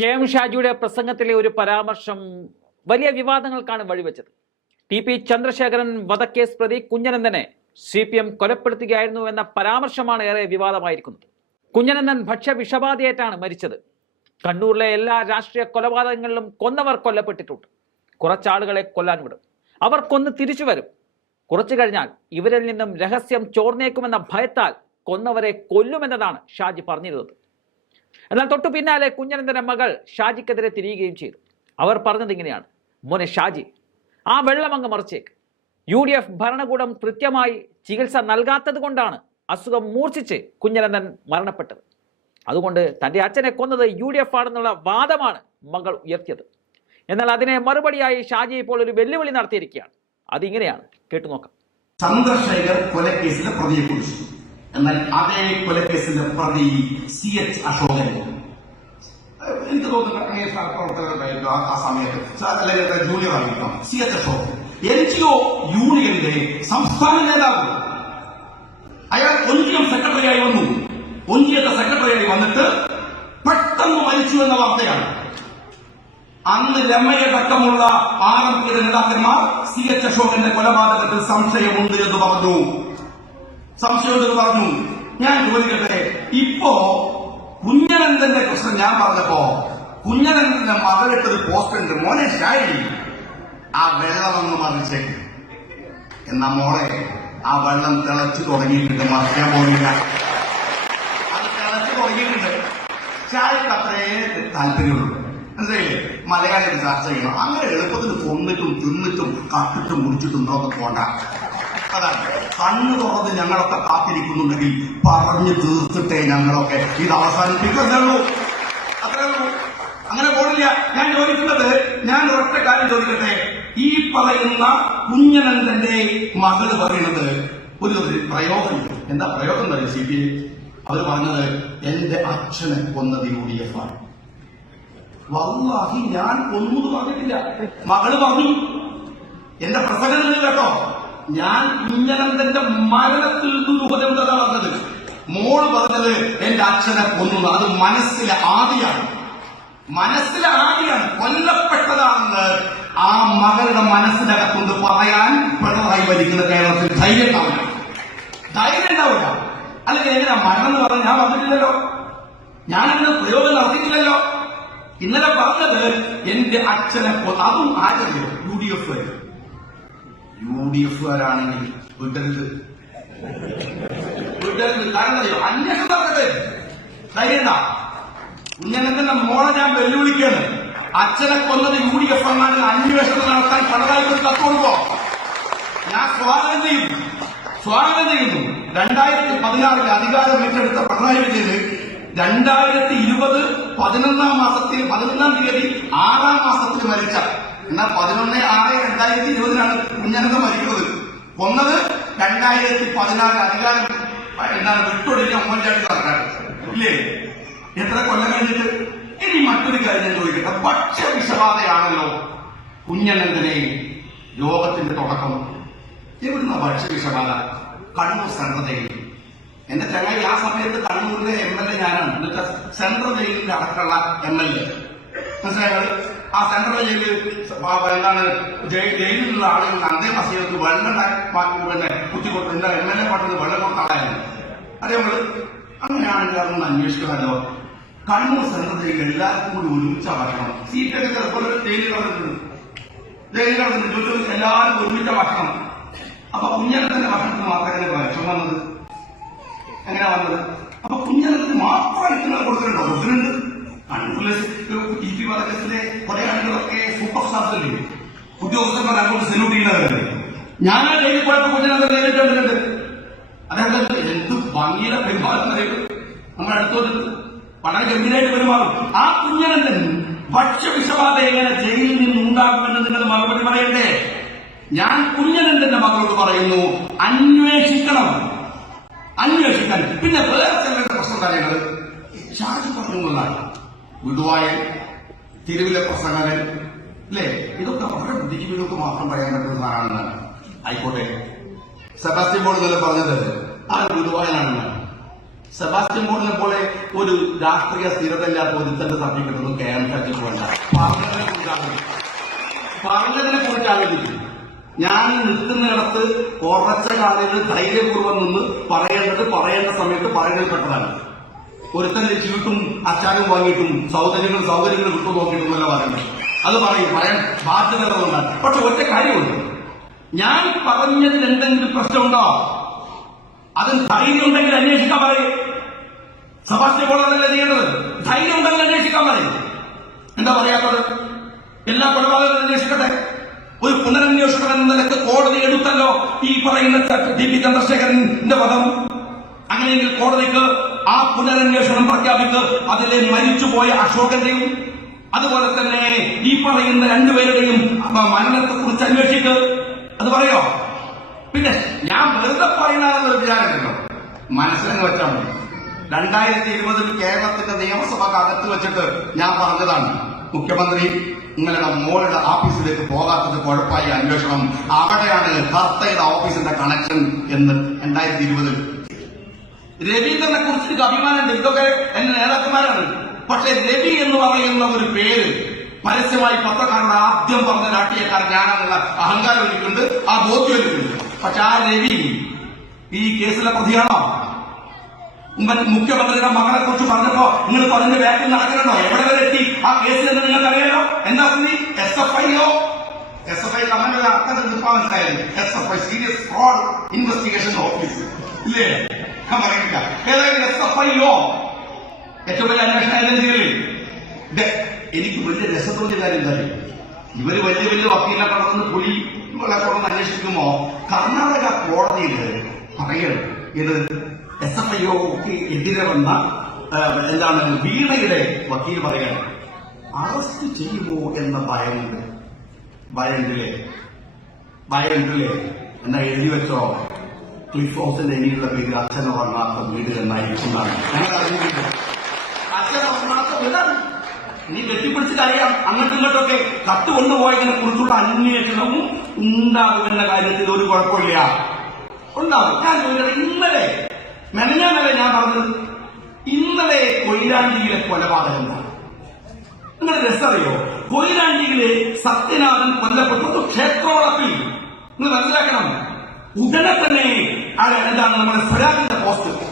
K M ഷാജിയുടെ പ്രസംഗത്തിലെ ഒരു പരാമർശം വലിയ വിവാദങ്ങൾക്കാണ് വഴിവെച്ചത്. ടി പി ചന്ദ്രശേഖരൻ വധക്കേസ് പ്രതി കുഞ്ഞനന്ദനെ സി പി എം കൊലപ്പെടുത്തുകയായിരുന്നു എന്ന പരാമർശമാണ് ഏറെ വിവാദമായിരിക്കുന്നത്. കുഞ്ഞനന്ദൻ ഭക്ഷ്യ വിഷബാധയേറ്റാണ് മരിച്ചത്. കണ്ണൂരിലെ എല്ലാ രാഷ്ട്രീയ കൊലപാതകങ്ങളിലും കൊന്നവർ കൊല്ലപ്പെട്ടിട്ടുണ്ട്. കുറച്ചാളുകളെ കൊല്ലാൻ വിടും. അവർ കൊന്ന് തിരിച്ചു വരും. കുറച്ചു കഴിഞ്ഞാൽ ഇവരിൽ നിന്നും രഹസ്യം ചോർന്നേക്കുമെന്ന ഭയത്താൽ കൊന്നവരെ കൊല്ലുമെന്നതാണ് ഷാജി പറഞ്ഞിരുന്നത്. എന്നാൽ തൊട്ടു പിന്നാലെ കുഞ്ഞനന്തന്റെ മകൾ ഷാജിക്കെതിരെ തിരിയുകയും ചെയ്തു. അവർ പറഞ്ഞത് ഇങ്ങനെയാണ്. മോനെ ഷാജി ആ വെള്ളം അങ്ങ് മറിച്ചേക്ക്. യു ഡി എഫ് ഭരണകൂടം കൃത്യമായി ചികിത്സ നൽകാത്തത് കൊണ്ടാണ് അസുഖം മൂർച്ഛിച്ച് കുഞ്ഞനന്തൻ മരണപ്പെട്ടത്. അതുകൊണ്ട് തന്റെ അച്ഛനെ കൊന്നത് യു ഡി എഫ് ആണെന്നുള്ള വാദമാണ് മകൾ ഉയർത്തിയത്. എന്നാൽ അതിനെ മറുപടിയായി ഷാജി ഇപ്പോൾ ഒരു വെല്ലുവിളി നടത്തിയിരിക്കുകയാണ്. അതിങ്ങനെയാണ് കേട്ടു നോക്കാം. ചന്ദ്രശേഖർ കൊലക്കേസിലെ പ്രതിയെ കുറിച്ച്. എന്നാൽ അതേ കൊലക്കേസിന്റെ പ്രതി സി എച്ച് അശോകൻ. എനിക്ക് തോന്നുന്നു ആ- സമയത്ത്. അല്ലെങ്കിൽ ജൂനിയർ ആയിരിക്കണം C H Ashokan. N G O യൂണിയന്റെ സംസ്ഥാന നേതാവ്. അയാൾ ഒഞ്ചിയം സെക്രട്ടറിയായി വന്നു. ഒഞ്ചിയത്തെ സെക്രട്ടറിയായി വന്നിട്ട് പെട്ടെന്ന് മരിച്ചു എന്ന വാർത്തയാണ്. അന്ന് രമയടക്കമുള്ള പിയുടെ നേതാക്കന്മാർ സി എച്ച് അശോകന്റെ കൊലപാതകത്തിൽ സംശയമുണ്ട് എന്ന് പറഞ്ഞു. സംശയമുണ്ടെന്ന് പറഞ്ഞു ഞാൻ ചോദിക്കട്ടെ ഇപ്പോ കുഞ്ഞനന്ദന്റെ പ്രശ്നം ഞാൻ പറഞ്ഞപ്പോ കുഞ്ഞനന്ദന്റെ മകളിട്ടൊരു പോസ്റ്റ് ഉണ്ട്. മോനെ ഷാരി ആ വെള്ളമൊന്ന് മറിച്ചേക്ക് എന്നാ മോളെ ആ വെള്ളം തിളച്ചു തുടങ്ങിയിട്ടുണ്ട്. മറിക്കാൻ പോലില്ല അത് തിളച്ചു തുടങ്ങിയിട്ടുണ്ട്. ചായക്ക് അത്രേ താല്പര്യമുള്ളൂ. മനസ്സിലായില്ലേ? മലയാളികൾ ചർച്ച ചെയ്യണം. അങ്ങനെ എളുപ്പത്തിൽ കൊന്നിട്ടും തിന്നിട്ടും കട്ടിട്ടും മുടിച്ചിട്ടും ഇതൊക്കെ പോണ്ട. അതാണ് കണ്ണു തുറന്ന് ഞങ്ങളൊക്കെ കാത്തിരിക്കുന്നുണ്ടെങ്കിൽ പറഞ്ഞു തീർത്തിട്ടേ ഞങ്ങളൊക്കെ. ഇത് അവസാനിപ്പിക്കുന്നേ ഉള്ളൂ അത്രേ ഉള്ളൂ. അങ്ങനെ പോണില്ല. ഞാൻ ചോദിക്കുന്നത് ഞാൻ ഒരൊറ്റ കാര്യം ചോദിക്കട്ടെ? ഈ പറയുന്ന കുഞ്ഞനന്ദന്റെ മകൾ പറയുന്നത് ഒരു പ്രയോഗം എന്താ പ്രയോഗം എന്നറിയോ സി പി അവർ പറഞ്ഞത് എന്റെ അച്ഛനെ കൊന്നത് യു ഡി എഫ് ആണ്. വല്ലാഹി ഞാൻ ഒന്നും പറഞ്ഞിട്ടില്ല. മകൾ പറഞ്ഞു. എന്റെ പ്രസംഗം കേട്ടോ? ഞാൻ കുഞ്ഞനന്ദന്റെ മരണത്തിൽ നിന്ന് ഉപദേവത പറഞ്ഞത്. മോൾ പറഞ്ഞത് എന്റെ അച്ഛനെ കൊന്നു അത് മനസ്സിലെ ആദിയാണ്. മനസ്സിലെ ആദിയാണ് കൊല്ലപ്പെട്ടതാണെന്ന് ആ മകളുടെ മനസ്സിനകത്തുകൊണ്ട് പറയാൻ പിണറായി ഭരിക്കുന്ന കേരളത്തിൽ ധൈര്യം ഉണ്ടാവില്ല. ധൈര്യം ഉണ്ടാവില്ല. അല്ലെങ്കിൽ എങ്ങനെ മരണം എന്ന് പറഞ്ഞ് ഞാൻ വന്നിട്ടില്ലല്ലോ. ഞാനങ്ങനെ പ്രയോഗം നടത്തിയിട്ടില്ലല്ലോ. ഇന്നലെ പറഞ്ഞത് എന്റെ അച്ഛനെ അതും ആചരിക്കും U D F U D എഫുകാരാണെങ്കിൽ വിടരുത്. വിടരുത്. കാരണം അന്വേഷണം നടക്കട്ടെ. ധൈര്യണ്ട. കുഞ്ഞനത്തിന്റെ മോളെ ഞാൻ വെല്ലുവിളിക്കാണ് അച്ഛനെ കൊന്നത് യു ഡി എഫ് എന്നാണ് അന്വേഷണം നടത്താൻ പിണറായി ഒരു കത്ത് കൊടുക്കോ ഞാൻ സ്വാഗതം ചെയ്യും സ്വാഗതം ചെയ്യുന്നു. രണ്ടായിരത്തി പതിനാറിൽ അധികാരം ഏറ്റെടുത്ത പിണറായി വിജയന് രണ്ടായിരത്തി ഇരുപത് പതിനൊന്നാം മാസത്തിൽ പതിനൊന്നാം തീയതി ആറാം മാസത്തിൽ മരിച്ച എന്നാൽ പതിനൊന്ന് ആറ് രണ്ടായിരത്തി ഇരുപതിനാണ് കുഞ്ഞനന്ത മരിക്കുന്നത്. കൊന്നത് രണ്ടായിരത്തി പതിനാറ് അധികാരം എന്താണ് വിട്ടൊഴിഞ്ഞ ഉമ്മൻചാണ്ടി സർക്കാർ ഇല്ലേ? എത്ര കൊല്ലം കഴിഞ്ഞിട്ട്? ഇനി മറ്റൊരു കാര്യം ഞാൻ ചോദിക്കട്ടെ. ഭക്ഷ്യ വിഷബാധയാണല്ലോ കുഞ്ഞനന്തനെയും ലോകത്തിന്റെ തുടക്കം. എവിടുന്ന ഭക്ഷ്യവിഷബാധ കണ്ണൂർ സെൻട്രൽ ജയിലിൽ എന്റെ ചങ്ങായി ആ സമയത്ത് കണ്ണൂരിലെ എം എൽ എ ഞാനാണ്. എന്നുവെച്ചാൽ സെൻട്രൽ ജയിലിന്റെ അടക്കമുള്ള എം എൽ എ. മനസ്സിലായത് ആ സെൻട്രൽ ജയിലിൽ എന്താണ് ജയിലിൽ ജയിലിലുള്ള ആളുകൾ അന്തേ മസീദർക്ക് വെള്ളം പിന്നെ കുത്തിക്കൊടുത്ത് എന്റെ എം എൽ എ പാട്ടിന് വെള്ളം കൊടുത്തായിരുന്നു അതേ നമ്മൾ അങ്ങനെയാണെങ്കിൽ അതൊന്ന് അന്വേഷിക്കാമല്ലോ കണ്ണൂർ സെൻട്രൽ ജയിലിൽ എല്ലാവർക്കും കൂടി ഒരുമിച്ച് ഭക്ഷണം സീറ്റൊക്കെ ചിലപ്പോൾ ജയിലിൽ കിടന്നിട്ടുണ്ട് ജയിലിൽ കിടന്നിട്ടുണ്ട് ജോലി എല്ലാവരും ഒരുമിച്ച ഭക്ഷണം അപ്പൊ കുഞ്ഞനത്തിന്റെ ഭക്ഷണത്തിന് മാത്രമേ വിഷം വന്നത്. എങ്ങനെയാ വന്നത്? അപ്പൊ കുഞ്ഞനത്തിന് മാത്രമായിട്ട് കൊടുത്തിട്ടുണ്ടോ? കൊടുക്കുന്നുണ്ടോ ഇ പി വധക്കേസിലെ കുറെ ആളുകളൊക്കെ സൂപ്പർ സ്റ്റാർസ് അല്ലേ? ഉദ്യോഗസ്ഥന്മാർ അങ്ങോട്ട് സെല്യൂട്ട് ചെയ്യുന്നവരല്ലേ? ഞാൻ ആ ജയിലിൽ പോയപ്പോ കുഞ്ഞനന്ദൻ നേരിട്ട് കണ്ടിട്ടുണ്ട് അദ്ദേഹത്തെ എന്ത് ഭംഗിയുടെ പെരുമാറുന്ന നമ്മുടെ അടുത്തോട്ട് വളരെ ഗംഭീരമായിട്ട് പെരുമാറും. ആ കുഞ്ഞനന്ദൻ ഭക്ഷ്യവിഷബാധ എങ്ങനെ ജയിലിൽ നിന്ന് ഉണ്ടാകുമെന്ന് നിങ്ങൾ മറുപടി പറയണ്ടേ? ഞാൻ കുഞ്ഞനന്ദന്റെ മകളോട് പറയുന്നു അന്വേഷിക്കണം. അന്വേഷിക്കാൻ. പിന്നെ വേറെ ചിലരുടെ പ്രശ്നം കാര്യങ്ങൾ ഷാജി പറഞ്ഞു എന്നതാണ് വിടുവായൻ തിരുവിലെ പ്രസംഗകൻ അല്ലേ? ഇതൊക്കെ വളരെ ബുദ്ധിജീവികൾക്ക് മാത്രം പറയാൻ പറ്റുന്നതാണെന്ന് ആയിക്കോട്ടെ. സെബാസ്റ്റ്യൻ പോൾ എന്നല്ല പറഞ്ഞത് ആ ഗുരുവായനാണെന്ന് സെബാസ്റ്റ്യൻ പോളിനെ പോലെ ഒരു രാഷ്ട്രീയ സ്ഥിരതയില്ലാത്ത ഒരുത്തന്റെ ഒരു തന്റെ കെ എം ഷാജിക്ക് വേണ്ട പറഞ്ഞതിനെ കുറിച്ച് ആലോചിക്കും പറഞ്ഞതിനെ കുറിച്ച് ആലോചിക്കും ഞാൻ നിൽക്കുന്നിടത്ത് കുറച്ച കാലങ്ങൾ ധൈര്യപൂർവം നിന്ന് പറയേണ്ടത് പറയേണ്ട സമയത്ത് പറയപ്പെട്ടതാണ് ഒരുത്തന്റെ ചീട്ടും അച്ചാരും വാങ്ങിയിട്ടും സൗകര്യങ്ങൾ സൗകര്യങ്ങൾ വിട്ടു നോക്കിയിട്ടൊന്നുമല്ല പറയുന്നത്. അത് പറയും പറയാൻ ബാധ്യതകളുണ്ടാണ് പക്ഷെ ഒറ്റ കാര്യമുണ്ട്. ഞാൻ പറഞ്ഞതിൽ എന്തെങ്കിലും പ്രശ്നമുണ്ടോ? അത് ധൈര്യം ഉണ്ടെങ്കിൽ അന്വേഷിക്കാൻ പറയും. സഭാഷ്ടി കോളതല്ല ചെയ്യേണ്ടത്? ധൈര്യം ഉണ്ടെങ്കിൽ അന്വേഷിക്കാൻ പറയും. എന്താ പറയാത്തത്? എല്ലാ കൊലപാതകങ്ങളും അന്വേഷിക്കട്ടെ. ഒരു പുനരന്വേഷണം എന്ന നിലയ്ക്ക് കോടതി എടുത്തല്ലോ ഈ പറയുന്ന ടി പി ചന്ദ്രശേഖരന്റെ പദം അങ്ങനെയെങ്കിൽ കോടതിക്ക് ആ പുനരന്വേഷണം പ്രഖ്യാപിച്ച് അതിലെ മരിച്ചുപോയ അശോകന്റെയും അതുപോലെ തന്നെ ഈ പറയുന്ന രണ്ടുപേരുടെയും മരണത്തെ കുറിച്ച് അന്വേഷിക്ക് അത് പറയോ? പിന്നെ ഞാൻ വെറുതെ പറയുന്നതെന്നൊരു വിചാരമുണ്ടോ മനസ്സിലങ്ങ് വെച്ചാൽ മതി. രണ്ടായിരത്തി ഇരുപതിൽ കേരളത്തിന്റെ നിയമസഭക്ക് അകത്ത് വെച്ചിട്ട് ഞാൻ പറഞ്ഞതാണ് മുഖ്യമന്ത്രി നിങ്ങളുടെ മോളുടെ ഓഫീസിലേക്ക് പോകാത്തത് കുഴപ്പമായി അന്വേഷണം. അവിടെയാണ് ഭർത്തയുടെ ഓഫീസിന്റെ കണക്ഷൻ എന്ന് രണ്ടായിരത്തി ഇരുപതിൽ രവീന്ദ്രനെ കുറിച്ച് എനിക്ക് അഭിമാനമുണ്ട്. ഇതൊക്കെ എന്റെ നേതാക്കന്മാരാണ്. പക്ഷെ രവി എന്ന് പറയുന്ന ഒരു പേര് പരസ്യമായി പത്രക്കാരോട് ആദ്യം പറഞ്ഞ രാഷ്ട്രീയക്കാരൻ ഞാനെന്നുള്ള അഹങ്കാരം എനിക്കുണ്ട്. ആ ബോധ്യം എനിക്കുണ്ട്. പക്ഷെ ആ രവി ഈ കേസിലെ പ്രതിയാണോ? മുഖ്യമന്ത്രിയുടെ മകളെ കുറിച്ച് പറഞ്ഞപ്പോ നിങ്ങൾ പറഞ്ഞ ബാക്കിൽ നടക്കണോ? എവിടെ വരെ എത്തി? ആ കേസിൽ എന്ന് നിങ്ങൾക്ക് അറിയാലോ എന്താ സ്ഥിതി എസ് എഫ് ഐയോ എസ് എഫ് ഐ അങ്ങനെ അർത്ഥം മനസ്സിലായാലും S F I serious fraud investigation office ഇല്ലേ? ഞാൻ പറയുന്നില്ല ഏതായാലും എസ് എഫ് ഏറ്റവും വലിയ അന്വേഷണ ഏജൻസികളിൽ എനിക്ക് വലിയ രസത്തോടെ കാര്യം തന്നെ ഇവർ വലിയ വലിയ വക്കീല കടന്ന് പുലി കൊണ്ടന്ന് അന്വേഷിക്കുമോ കർണാടക കോടതിയിൽ പറയണം ഇത് എസ് എഫ് ഐ ഒക്ക് എതിരെ വന്ന എന്താണ് വീണയുടെ വക്കീൽ പറയണം അറസ്റ്റ് ചെയ്യുമോ എന്ന ഭയമുണ്ട്. ഭയമില്ലേ ഭയമില്ലേ എന്നാ എഴുതി വെച്ചോ. ക്ലിഫ് ഹൗസിന്റെ ഇനിയുള്ള പേര് അച്ഛനുറങ്ങാത്ത വീട് എന്നായിരിക്കുന്നതാണ് ഞങ്ങൾ അറിഞ്ഞിട്ടുണ്ട് നീ വെട്ടിപ്പിടിച്ചിട്ടറിയാം അങ്ങോട്ടും ഇങ്ങോട്ടൊക്കെ കത്ത് കൊണ്ടുപോയതിനെ കുറിച്ചുള്ള അന്വേഷണവും ഉണ്ടാകുമെന്ന കാര്യത്തിൽ ഒരു കുഴപ്പമില്ല. ഉണ്ടാകും. ഞാൻ ചോദിക്കട്ടെ ഇന്നലെ മെനഞ്ഞാന്നല്ലേ ഞാൻ പറഞ്ഞത്? ഇന്നലെ കൊയിലാണ്ടിയിലെ കൊലപാതകം നിങ്ങളുടെ രസറിയോ കൊയിലാണ്ടിയിലെ സത്യനാഥൻ കൊല്ലപ്പെട്ടത് ക്ഷേത്രവളപ്പിൽ നിങ്ങൾ മനസ്സിലാക്കണം. ഉടനെ തന്നെ എന്താണ് നമ്മുടെ സ്വരാജിന്റെ പോസ്റ്റ്